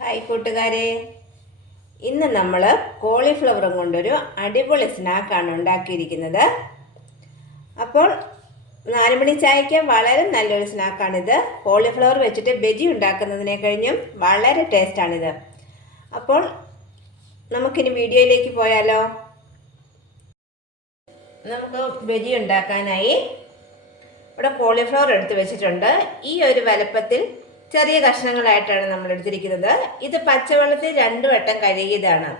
Hi കൂട്ടുകാരെ. ഇന്ന് നമ്മൾ കോളിഫ്ലവറും കൊണ്ടൊരു അടിപൊളി സ്നാക്കാണ് ഉണ്ടാക്കിയിരിക്കുന്നത്. അപ്പോൾ നാലുമണി ചായയ്ക്ക് വളരെ നല്ലൊരു സ്നാക്കാണിത്. കോളിഫ്ലവർ വെച്ചിട്ട് ബജി ഉണ്ടാക്കുന്നതിനെ കഴിഞ്ഞും വളരെ ടേസ്റ്റാണിത്. അപ്പോൾ നമുക്കിനി വീഡിയോയിലേക്ക് പോയാലോ? നമുക്ക് ബജി ഉണ്ടാക്കാനായി ഇവിടെ കോളിഫ്ലവർ എടുത്ത് വെച്ചിട്ടുണ്ട്. ഈ ഒരു വലുപ്പത്തിൽ ചെറിയ കഷ്ണങ്ങളായിട്ടാണ് നമ്മൾ എടുത്തിരിക്കുന്നത്. ഇത് പച്ചവെള്ളത്തിൽ രണ്ട് വട്ടം കഴുകിയതാണ്.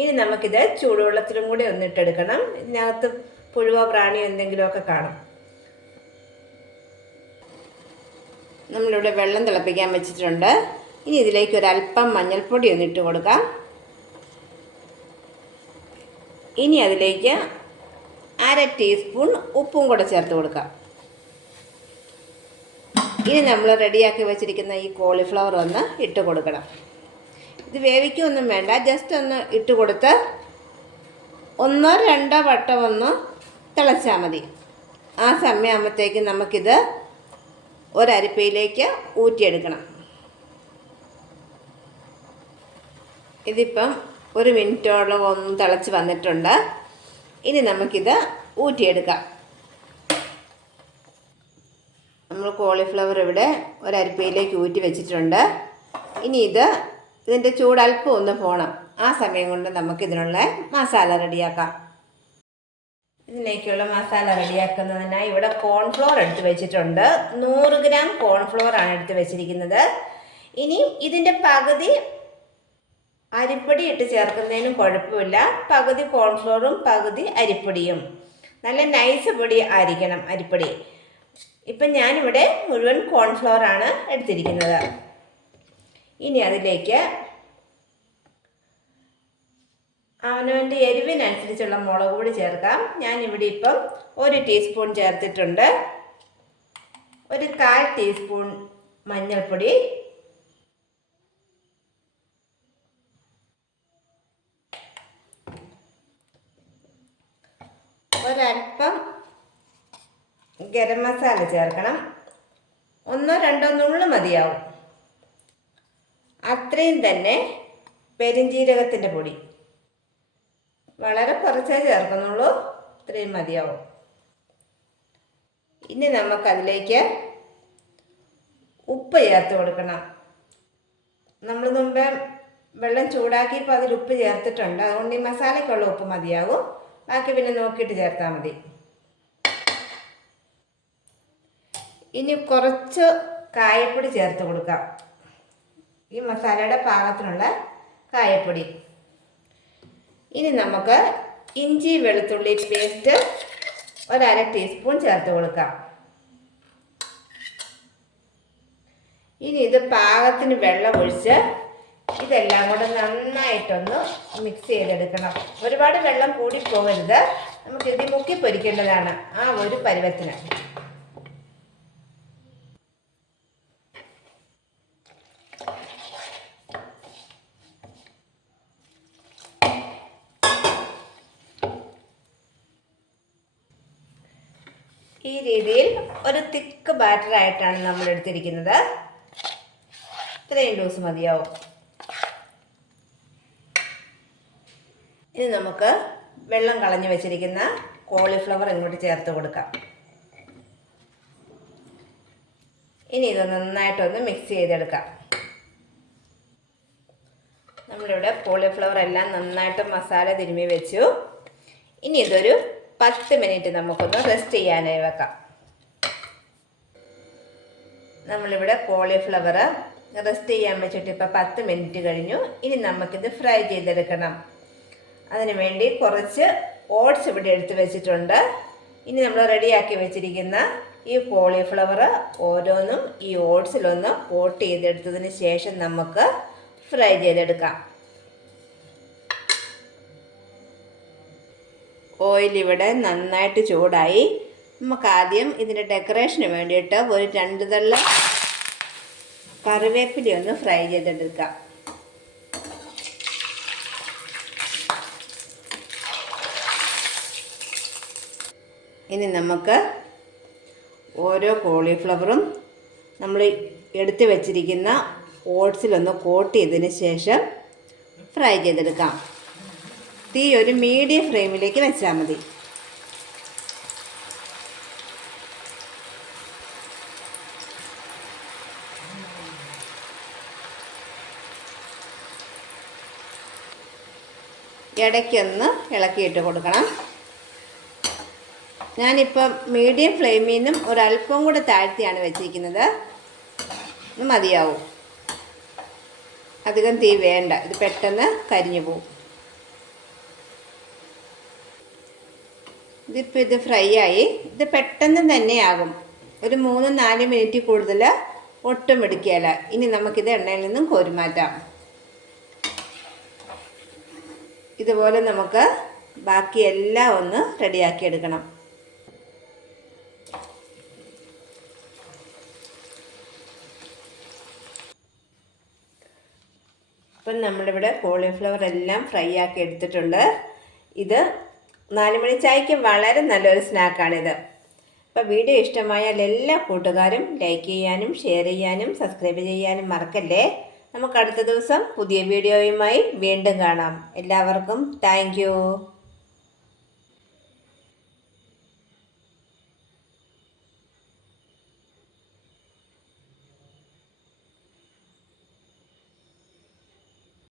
ഇനി നമുക്കിത് ചൂടുവെള്ളത്തിലും കൂടി ഒന്ന് ഇട്ടെടുക്കണം. ഇതിനകത്ത് പുഴുവോ പ്രാണിയോ എന്തെങ്കിലുമൊക്കെ കാണും. നമ്മളിവിടെ വെള്ളം തിളപ്പിക്കാൻ വെച്ചിട്ടുണ്ട്. ഇനി ഇതിലേക്ക് ഒരല്പം മഞ്ഞൾപ്പൊടി ഒന്ന് ഇട്ട് കൊടുക്കാം. ഇനി അതിലേക്ക് അര ടീസ്പൂൺ ഉപ്പും കൂടെ ചേർത്ത് കൊടുക്കാം. ഇനി നമ്മൾ റെഡിയാക്കി വെച്ചിരിക്കുന്ന ഈ കോളിഫ്ലവർ ഒന്ന് ഇട്ട് കൊടുക്കണം. ഇത് വേവിക്കൊന്നും വേണ്ട ജസ്റ്റ് ഒന്ന് ഇട്ട് കൊടുത്ത് ഒന്നോ രണ്ടോ വട്ടം ഒന്ന് തിളച്ചാൽ മതി. ആ സമയമാകുമ്പോഴത്തേക്ക് നമുക്കിത് ഒരരിപ്പയിലേക്ക് ഊറ്റിയെടുക്കണം. ഇതിപ്പം ഒരു മിനിറ്റോളം ഒന്ന് തിളച്ച് വന്നിട്ടുണ്ട്. ഇനി നമുക്കിത് ഊറ്റിയെടുക്കാം. നമ്മൾ കോളിഫ്ലവർ ഇവിടെ ഒരരിപ്പയിലേക്ക് ഊറ്റി വെച്ചിട്ടുണ്ട്. ഇനി ഇത് ഇതിന്റെ ചൂട് അല്പം ഒന്ന് പോകണം ആ സമയം കൊണ്ട് നമുക്ക് ഇതിനുള്ള മസാല റെഡിയാക്കാം. ഇതിലേക്കുള്ള മസാല റെഡിയാക്കുന്നതിനായി ഇവിടെ കോൺഫ്ലോർ എടുത്ത് വെച്ചിട്ടുണ്ട്. നൂറ് ഗ്രാം കോൺഫ്ലോർ ആണ് എടുത്ത് വെച്ചിരിക്കുന്നത്. ഇനി ഇതിന്റെ പകുതി അരിപ്പൊടി ഇട്ട് ചേർക്കുന്നതിനും കുഴപ്പമില്ല. പകുതി കോൺഫ്ലോറും പകുതി അരിപ്പൊടിയും. നല്ല നൈസ് പൊടി ആയിരിക്കണം അരിപ്പൊടി. ഇപ്പം ഞാനിവിടെ മുഴുവൻ കോൺഫ്ലോർ ആണ് എടുത്തിരിക്കുന്നത്. ഇനി അതിലേക്ക് അവനവന്റെ എരിവിനനുസരിച്ചുള്ള മുളക് പൊടി ചേർക്കാം. ഞാനിവിടെ ഇപ്പം ഒരു ടീസ്പൂൺ ചേർത്തിട്ടുണ്ട്. ഒരു കാൽ ടീസ്പൂൺ മഞ്ഞൾപ്പൊടി. ഒരല്പം ഗരം മസാല ചേർക്കണം. ഒന്നോ രണ്ടോ നുള്ളു മതിയാവും. അത്രയും തന്നെ പെരിഞ്ജീരകത്തിന്റെ പൊടി. വളരെ കുറച്ചേ ചേർക്കുന്നുള്ളൂ. ഇത്രയും മതിയാവും. ഇനി നമുക്കതിലേക്ക് ഉപ്പ് ചേർത്ത് കൊടുക്കണം. നമ്മൾ മുമ്പേ വെള്ളം ചൂടാക്കിയപ്പോൾ അതിൽ ഉപ്പ് ചേർത്തിട്ടുണ്ട്. അതുകൊണ്ട് ഈ മസാലയ്ക്കുള്ള ഉപ്പ് മതിയാവും ബാക്കി പിന്നെ നോക്കിയിട്ട് ചേർത്താൽ മതി. ഇനി കുറച്ച് കായപ്പൊടി ചേർത്ത് കൊടുക്കാം. ഈ മസാലയുടെ പാകത്തിനുള്ള കായപ്പൊടി. ഇനി നമുക്ക് ഇഞ്ചി വെളുത്തുള്ളി പേസ്റ്റ് ഒരര ടീസ്പൂൺ ചേർത്ത് കൊടുക്കാം. ഇനി ഇത് പാകത്തിന് വെള്ളം ഒഴിച്ച് ഇതെല്ലാം കൂടെ നന്നായിട്ടൊന്ന് മിക്സ് ചെയ്തെടുക്കണം. ഒരുപാട് വെള്ളം കൂടി പോകരുത്. നമുക്ക് ഇത് മുക്കി പൊരിക്കേണ്ടതാണ് ആ ഒരു പരുവത്തിന്. ഈ രീതിയിൽ ഒരു തിക്ക് ബാറ്ററായിട്ടാണ് നമ്മൾ എടുത്തിരിക്കുന്നത്. ഇത്രയും ലൂസ് മതിയാവും. ഇനി നമുക്ക് വെള്ളം കളഞ്ഞു വെച്ചിരിക്കുന്ന കോളിഫ്ലവർ ഇങ്ങോട്ട് ചേർത്ത് കൊടുക്കാം. ഇനി ഇത് നന്നായിട്ടൊന്ന് മിക്സ് ചെയ്തെടുക്കാം. നമ്മളിവിടെ കോളിഫ്ലവർ എല്ലാം നന്നായിട്ട് മസാല തിരുമ്മി വെച്ചു. ഇനി ഇതൊരു പത്ത് മിനിറ്റ് നമുക്കൊന്ന് റെസ്റ്റ് ചെയ്യാനായി വെക്കാം. നമ്മളിവിടെ കോളിഫ്ലവർ റെസ്റ്റ് ചെയ്യാൻ വെച്ചിട്ട് ഇപ്പോൾ പത്ത് മിനിറ്റ് കഴിഞ്ഞു. ഇനി നമുക്കിത് ഫ്രൈ ചെയ്തെടുക്കണം. അതിനു വേണ്ടി കുറച്ച് ഓട്സ് ഇവിടെ എടുത്ത് വെച്ചിട്ടുണ്ട്. ഇനി നമ്മൾ റെഡിയാക്കി വെച്ചിരിക്കുന്ന ഈ കോളിഫ്ലവർ ഓരോന്നും ഈ ഓട്സിലൊന്ന് കോട്ട് ചെയ്തെടുത്തതിന് ശേഷം നമുക്ക് ഫ്രൈ ചെയ്തെടുക്കാം. ഓയിൽ ഇവിടെ നന്നായിട്ട് ചൂടായി. നമുക്ക് ആദ്യം ഇതിന്റെ ഡെക്കറേഷന് വേണ്ടിയിട്ട് ഒരു രണ്ട് തള്ള കറിവേപ്പില ഒന്ന് ഫ്രൈ ചെയ്തെടുക്കാം. ഇനി നമുക്ക് ഓരോ കോളിഫ്ലവറും നമ്മൾ എടുത്തു വച്ചിരിക്കുന്ന ഓട്സിലൊന്ന് കോട്ട് ചെയ്തതിന് ശേഷം ഫ്രൈ ചെയ്തെടുക്കാം. തീ ഒരു മീഡിയം ഫ്ലെയിമിലേക്ക് വെച്ചാൽ മതി. ഇടയ്ക്കൊന്ന് ഇളക്കിയിട്ട് കൊടുക്കണം. ഞാനിപ്പം മീഡിയം ഫ്ലെയിമിൽ നിന്നും ഒരല്പം കൂടെ താഴ്ത്തിയാണ് വെച്ചിരിക്കുന്നത്. മതിയാവും. അധികം തീ വേണ്ട. ഇത് പെട്ടെന്ന് കരിഞ്ഞു പോകും ഇതിപ്പോൾ ഇത് ഫ്രൈ ആയി. ഇത് പെട്ടെന്ന് തന്നെയാകും ഒരു മൂന്ന് നാല് മിനിറ്റ് കൂടുതൽ ഒട്ടും എടുക്കുകയില്ല ഇനി നമുക്കിത് എണ്ണയിൽ നിന്നും കോരിമാറ്റാം ഇതുപോലെ നമുക്ക് ബാക്കി എല്ലാം ഒന്ന് റെഡിയാക്കി എടുക്കണം. അപ്പം നമ്മളിവിടെ കോളിഫ്ലവർ എല്ലാം ഫ്രൈ ആക്കി എടുത്തിട്ടുണ്ട്. ഇത് നാലുമണി ചായക്ക് വളരെ നല്ലൊരു സ്നാക്കാണിത്. അപ്പോൾ വീഡിയോ ഇഷ്ടമായാൽ എല്ലാ കൂട്ടുകാരും ലൈക്ക് ചെയ്യാനും ഷെയർ ചെയ്യാനും സബ്സ്ക്രൈബ് ചെയ്യാനും മറക്കല്ലേ? നമുക്ക് അടുത്ത ദിവസം പുതിയ വീഡിയോയുമായി വീണ്ടും കാണാം. എല്ലാവർക്കും താങ്ക്